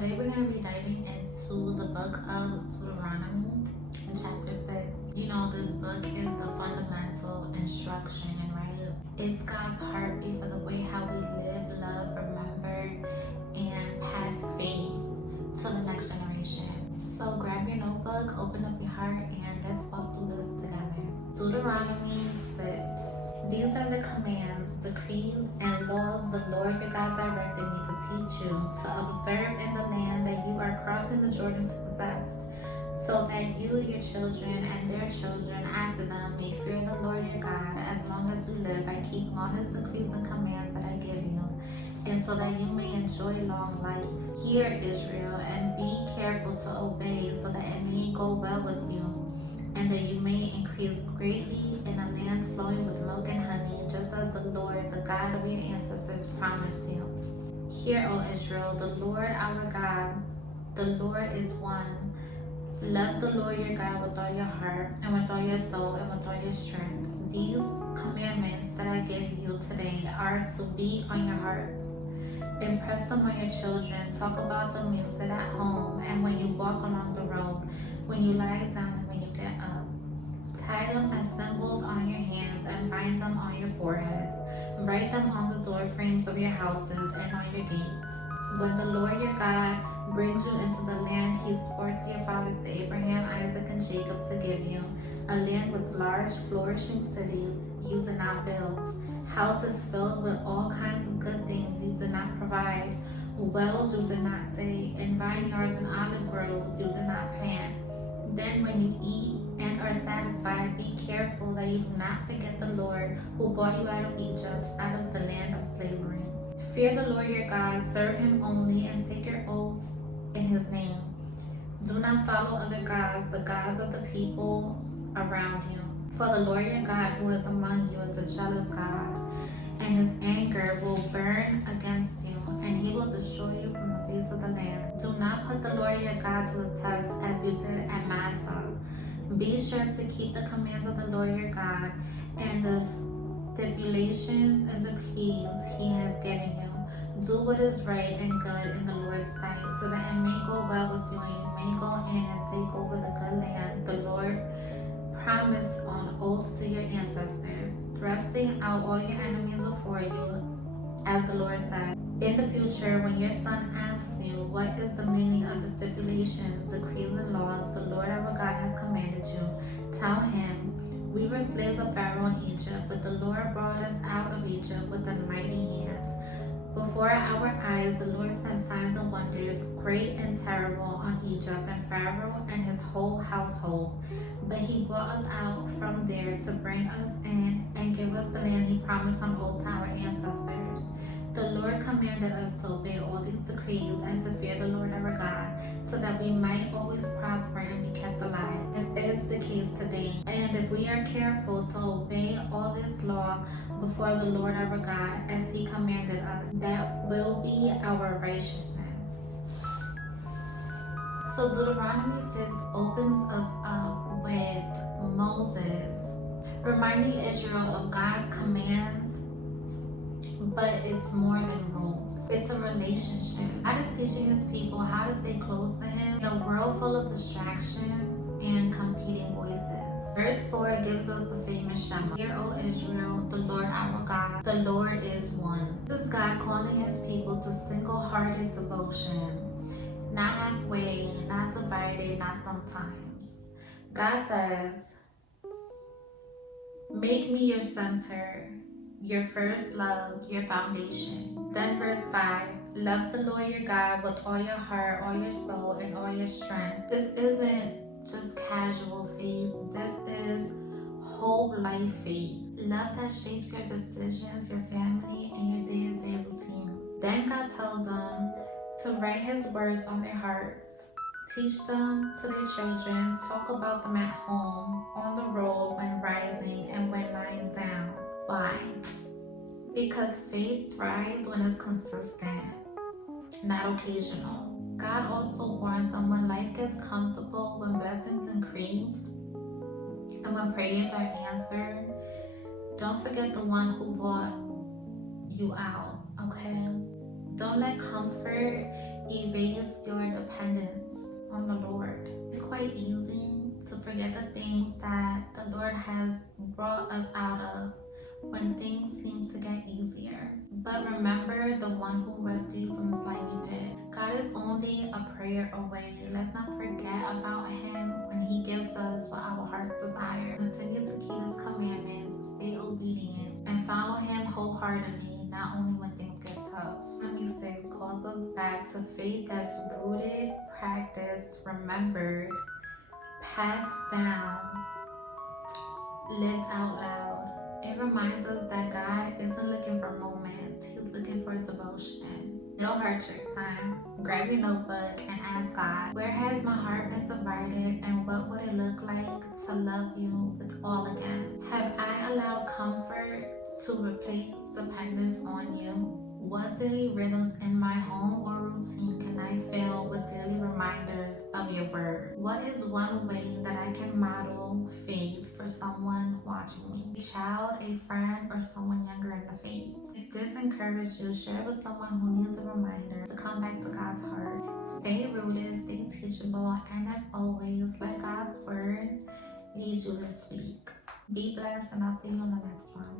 Today we're going to be diving into the book of Deuteronomy in chapter 6. You know, this book is a fundamental instruction, right? It's God's heartbeat for the way how we live, love, remember, and pass faith to the next generation. So grab your notebook, open up your heart, and let's walk through this together. Deuteronomy 6. These are the commands, decrees, and laws the Lord your God directed me to teach you, to observe in the land that you are crossing the Jordan to possess, so that you, your children, and their children after them may fear the Lord your God as long as you live by keeping all his decrees and commands that I give you, and so that you may enjoy long life. Hear, Israel, and be careful to obey, so that it may go well with you, and that you may increase greatly in a land flowing with milk and honey, just as the Lord, the God of your ancestors, promised you. Hear, O Israel, the Lord our God, the Lord is one. Love the Lord your God with all your heart, and with all your soul, and with all your strength. These commandments that I give you today are to be on your hearts. Impress them on your children. Talk about them when you sit at home, and when you walk along the road, when you lie down, and when you get up. Tie them as symbols on your hands and bind them on your foreheads. Write them on the door frames of your houses and on your gates. When the Lord your God brings you into the land he swore to your fathers, to Abraham, Isaac, and Jacob, to give you, a land with large, flourishing cities you did not build, houses filled with all kinds of good things you did not provide, wells you did not dig, and vineyards and olive groves you did not plant. Then when you eat and are satisfied, be careful that you do not forget the Lord who brought you out of Egypt, out of the land of slavery. Fear the Lord your God, serve him only, and take your oaths in his name. Do not follow other gods, the gods of the people around you. For the Lord your God who is among you is a jealous God, and his anger will burn against you, and he will destroy you from the face of the land. Do not put the Lord your God to the test as you did at Massah. Be sure to keep the commands of the Lord your God and the stipulations and decrees he has given you. Do what is right and good in the Lord's sight, so that it may go well with you, and you may go in and take over the good land the Lord promised on oath to your ancestors, thrusting out all your enemies before you, as the Lord said. In the future, when your son asks you, what is the meaning of the stipulations, decrees, and laws the Lord our God has commanded you, tell him, we were slaves of Pharaoh in Egypt, but the Lord brought us out of Egypt with a mighty hand. Before our eyes, the Lord sent signs and wonders, great and terrible, on Egypt and Pharaoh and his whole household. But he brought us out from there to bring us in and give us the land he promised on oath to our ancestors. The Lord commanded us to obey all these decrees and to fear the Lord our God, so that we might always prosper and be kept alive. This is the case today. And if we are careful to obey all this law before the Lord our God, as he commanded us, that will be our righteousness. So Deuteronomy 6 opens us up with Moses reminding Israel of God's commands, but it's more than rules. It's a relationship. God is teaching his people how to stay close to him in a world full of distractions and competing voices. Verse 4 gives us the famous Shema. Hear, O Israel, the Lord our God, the Lord is one. This is God calling his people to single-hearted devotion. Not halfway, not divided, not sometimes. God says, make me your center, your first love, your foundation. Then verse 5, love the Lord your God with all your heart, all your soul, and all your strength. This isn't just casual faith. This is whole life faith. Love that shapes your decisions, your family, and your day-to-day routines. Then God tells them to write his words on their hearts. Teach them to their children. Talk about them at home, on the road, when rising, and when lying down. Why? Because faith thrives when it's consistent, not occasional. God also warns them when life gets comfortable, when blessings increase, and when prayers are answered, don't forget the one who brought you out, okay? Don't let comfort Erase your dependence on the Lord. It's quite easy to forget the things that the Lord has brought us out of when things seem to get easier. But remember the one who rescued you from the slimy pit. God is only a prayer away. Let's not forget about Him when He gives us what our hearts desire. Continue to keep His commandments, stay obedient, and follow Him wholeheartedly, not only when things get tough. Deuteronomy 6 calls us back to faith that's rooted, practiced, remembered, passed down, lived out loud. It reminds us that God isn't looking for moments, He's looking for devotion. It'll hurt your time. Grab your notebook and ask God, where has my heart been divided, and what would it look like to love you with all again? Have I allowed comfort to replace dependence on you? What daily rhythms in my home or routine can I fill with daily reminders of your word? What is one way that I can model faith for someone watching me? A child, a friend, or someone younger in the faith. If this encouraged you, share with someone who needs a reminder to come back to God's heart. Stay rooted, stay teachable, and as always, let God's word lead you this week. Be blessed, and I'll see you on the next one.